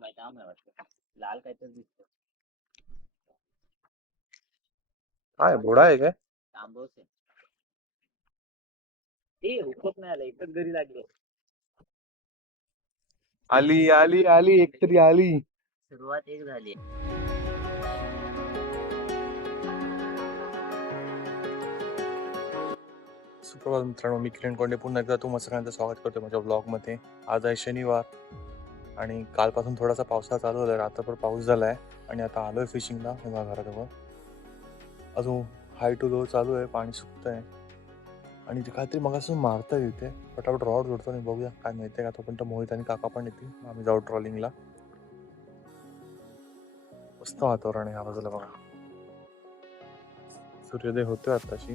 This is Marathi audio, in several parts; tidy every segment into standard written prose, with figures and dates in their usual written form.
काम आहे वाटतं. लाल काहीतरी दिसतं. काय घोडा आहे काय? तांबूस आहे. ए हुकत नाही आलं, एकच घरी लागले. आली आली आली एकतरी आली. सुरुवात एक झाली. सुप्रभात मित्रांनो, मी किरण कोंडे पुन्हा एकदा तुम्हा सगळ्यांचं स्वागत करतो माझ्या ब्लॉगमध्ये. आज आहे शनिवार आणि कालपासून थोडासा पावसाळा चालू झाला, रात्रभर पाऊस झालाय आणि आता आलोय फिशिंगला. बघा घराजवळ अजून हाय टू लो चालू आहे, पाणी सुकतंय आणि ते काहीतरी मगासून मारता येते. पटापट रॉड जोडतो आणि बघूया काय माहितीये का. तोपर्यंत मोहित आणि काका पण येतील, आम्ही जाऊ ट्रॉलिंगला. मस्त वातावरण आहे ह्या बाजूला बघा. सूर्योदय होतोय आताशी.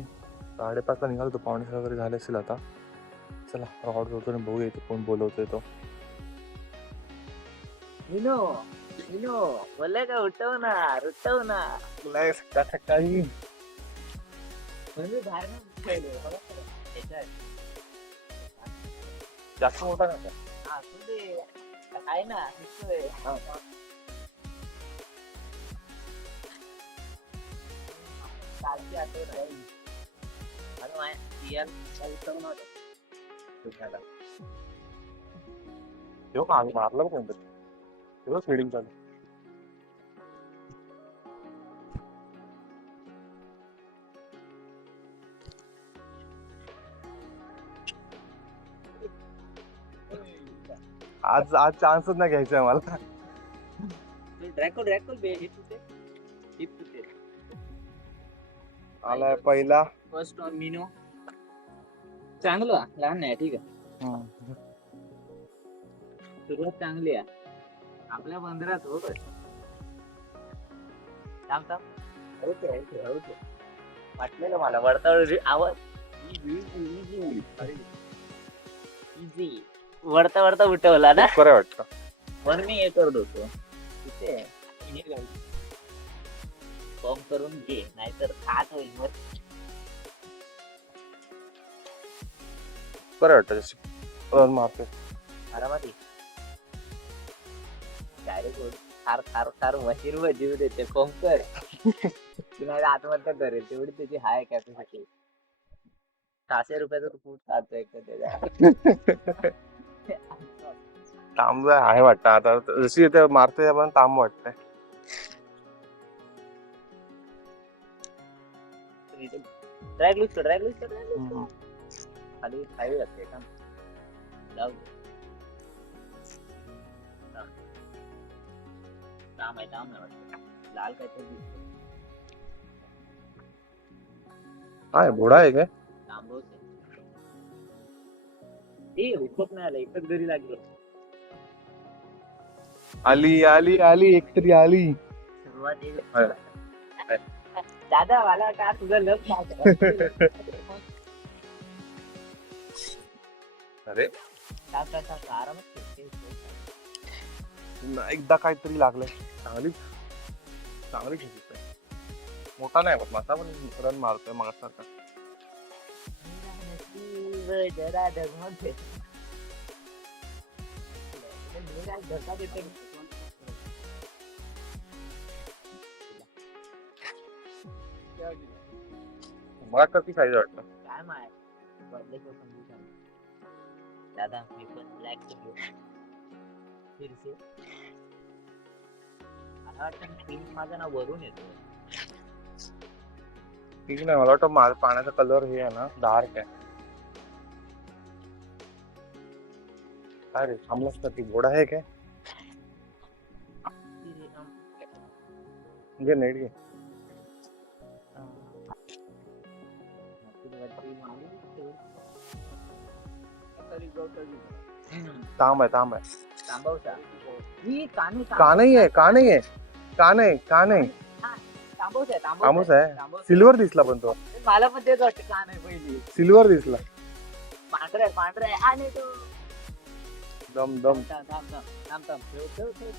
5:30ला निघालो तो, 5:45 वगैरे झाले असेल आता. चला रॉड जोडतो आणि बघूया इथे कोण बोलवतोय तो. हिनो हिनो बोलले का उठव ना सकाळी म्हणजे बाहेर ना उठवले. बघा खरं. याच्यात. जास्त मोठा नाही का? हा, असू दे. आहे ना दिसतोय. कालची आठवण आहे. अरे माय रिअल उठव नव्हतं. तेव्हा का आम्ही मारलं बघ नंतर. तेव्हा फिडिंग चालू. आज आज चान्सच नाही घ्यायचा आहे मला. ड्रॅकोल बे हे तुझे टिप तुझे आलाय पहिला. फर्स्ट ऑन मिनो. चांगलं लहान नाही, ठीक आहे. सुरुवात चांगली आहे आपल्या बंदरात. हो बस थांब थांब. होते वाटलेलं मला वरतावर आवाज. इझी वरता वरता उठवला ना. बरं वाटतं. म्हणून मी हे करत होतो तिथे फॉर्म करून घे, नाहीतर खात होईल. बरं वाटतं जशी मारते आरामात डायरेक्ट खार खार खार मशीन वर जीव देते. फॉर्म कर नाही आत्महत्या करेल, तेवढी त्याची हाय कॅपॅसिटी. 600 रुपयाचं फूट खातोय त्याच्या. तांब आहे वाटतं आता. जशी ते मारते पण तांब वाटतंय. ड्रॅग लूज कर खाली खाली लागते का. जाऊ दे. काम आहे वाटतं. लाल काहीतरी दिसतं. काय घोडा आहे काय? तांबूस आहे. ए हुकत नाही आलं, एकच घरी लागले. आली आली आली एकतरी आली. सुरुवात एक. दादा मला का तुझं लग्न अरे आरामात एकदा काहीतरी लागलंय. चांगली खेळतोय. मोठा नाही बघ माझा, पण रन मारतोय मागासारखा. जरा डगमग धक्का देते. मला तर ती साईज वाटतं. काय माय बदले दादा मी पण ब्लॅक फिरसे. मला वाटतं पिंक माझं नाव वरून येतो. ठीक नाही, मला वाटतं माझा पाण्याचा कलर हे आहे ना डार्क आहे. काय रे थांबलास का? ती घोडा आहे काय? घे नेट घे. तांब आहे तांबवसा ही का नाही आहे तांबूस आहे. सिल्वर दिसला पण तो. मला पण तेच वाटतं. का नाही पहिली सिल्वर दिसला. पांढरा आहे आणि तो दम दम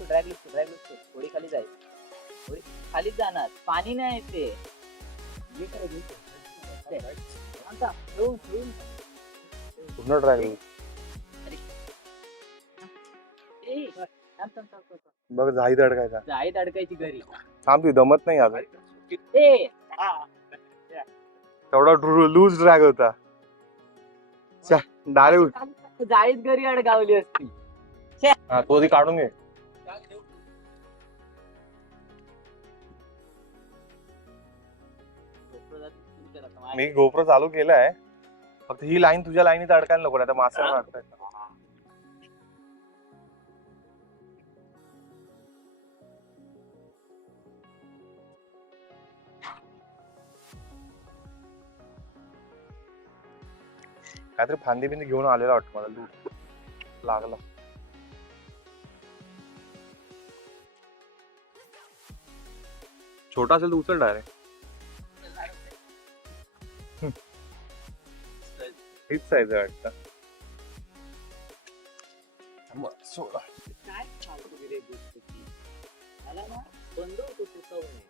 ड्रॅग थोडी खाली जाईल. थोडी खालीच जाणार. पाणी नाही ते. पूर्ण ड्रॅगन. बघ जाईत अडकायचा. जाईत अडकायची घरी. थांब, ती दमत नाही अजून. ए तेवढा लूज ड्रॅग होता. डायरेक्ट जाईत घरी अडकावली असती. तो ती काढून घे. मी गोप्रो चालू केलाय, फक्त ही लाईन तुझ्या लाईनीत अडकायला नको, नाही तर मासा अडकाय. काहीतरी फांदी बिंदी घेऊन आलेला वाटतं मला. लूट लागला. छोटा असेल तर उचल डायरेक्ट. हीच साईज आहे वाटतं. काय फालतू रे गोष्टी. मला ना बंद होतो सुचवणे.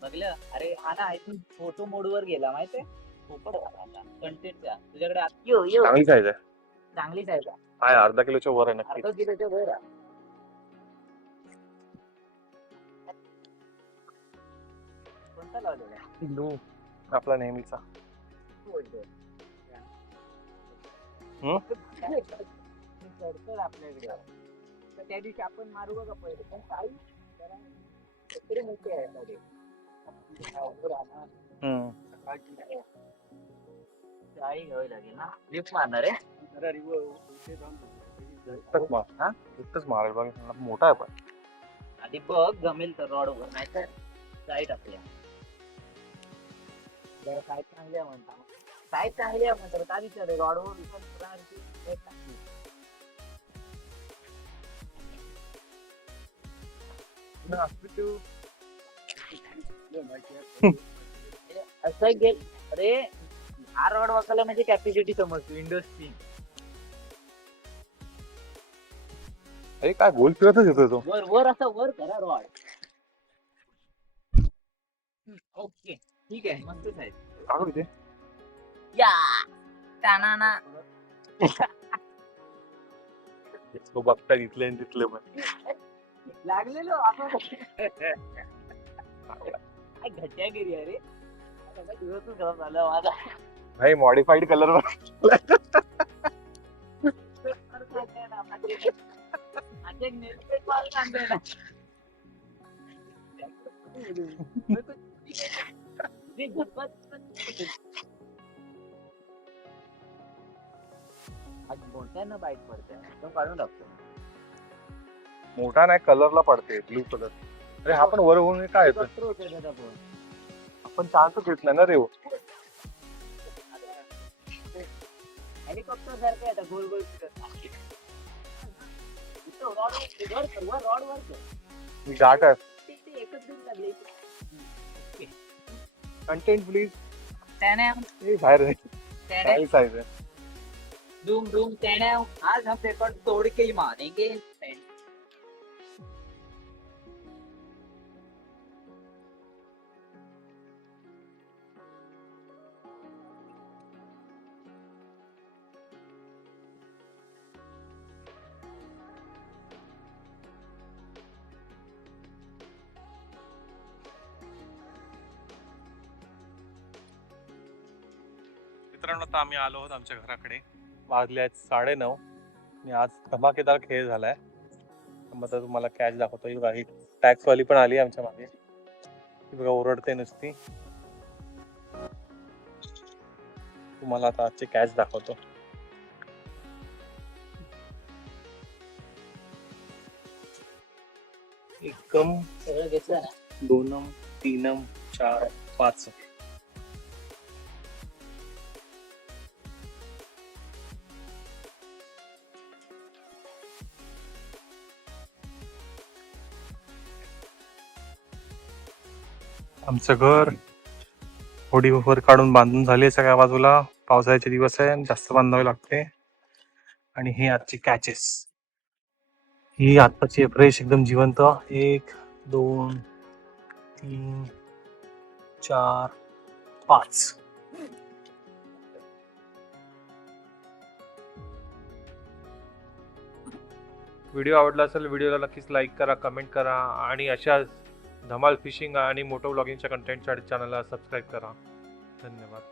बघलं, अरे हा ना आय थिंक फोटो मोड वर गेला माहितीये. कंटेंटच्या तुझ्याकडे चांगली साईज आहे. चांगली साईज आहे. काय अर्धा किलोच्या वर आहे नक्की. अर्धा किलोच्या वर आहे. कोणता लावलेला आहे? ब्लू आपला नेहमीचा. आपल्याकडे त्या दिवशी आपण मारू बघा पहिले, पण काही तरी मोठे आहे. काही घ्यावी लागेल ना. लिफ्ट मारणार आहे. एकच मारेल बघ. मोठा आहे पण. आधी बघ जमेल तर रॉड वर, नाही तर साईट आपल्या जरा साईट चांगली आहे म्हणता. साईट चांगली आहे म्हणतात का विचार रॉड वर असं गेल. अरे हा रॉड वाकायला म्हणजे कॅपॅसिटी समजतो विंडोजची. अरे काय गोल फिरतच येतोय तो. वर वर असं वर करा रॉड. ओके ठीक आहे, मस्तच आहे. काढू इथे. या टाना तो बघता इथले आणि तिथले पण लागलेलो आपण. काय घट्यागिरी आहे रे. दिवसच गरम झालं माझा. भाई मॉडिफाईड कलर वर. मोठ्यानं बाईक पडते तो काढून टाकतो. मोठा नाही, कलरला पडते ब्लू कलर. अरे हा पण वर होऊन काय येतो. आपण चान्सच घेत नाही ना रे. हेलिकॉप्टर सारखं आहे गोल गोल फिरत. रॉड वर मी गाठ आहे. एकच दूर लागले. Content please. त्याने बाहेर काय साईज आहे. धूम धूम त्याने आज हम रिकॉर्ड तोड़ के ही मानेंगे. मित्रांनो, आता आम्ही आलो आहोत आमच्या घराकडे. वाजले आहेत 9:30 आणि आज धमाकेदार खेळ झालाय. मग आता तुम्हाला कॅच दाखवतो. ही टॅक्स वाली पण आली आमच्या मागे. बघा ओरडते नुसती. तुम्हाला आता आजचे कॅच दाखवतो. एकम, सगळं घेतलं ना. 2, 3, 4, 5. आमचं घर होडी वर काढून बांधून झाले सगळ्या बाजूला. पावसाळ्याचे दिवस आहे, जास्त बांधावे लागते. आणि हे आजचे कॅचेस. ही आत्ताची फ्रेश एकदम जिवंत. 1, 2, 3, 4, 5. व्हिडिओ आवडला असेल व्हिडिओला नक्कीच लाईक करा, कमेंट करा आणि अशाच धमाल फिशिंग आणि मोटो व्लॉगिंगच्या कंटेंटसाठी चॅनलला सबस्क्राईब करा. धन्यवाद.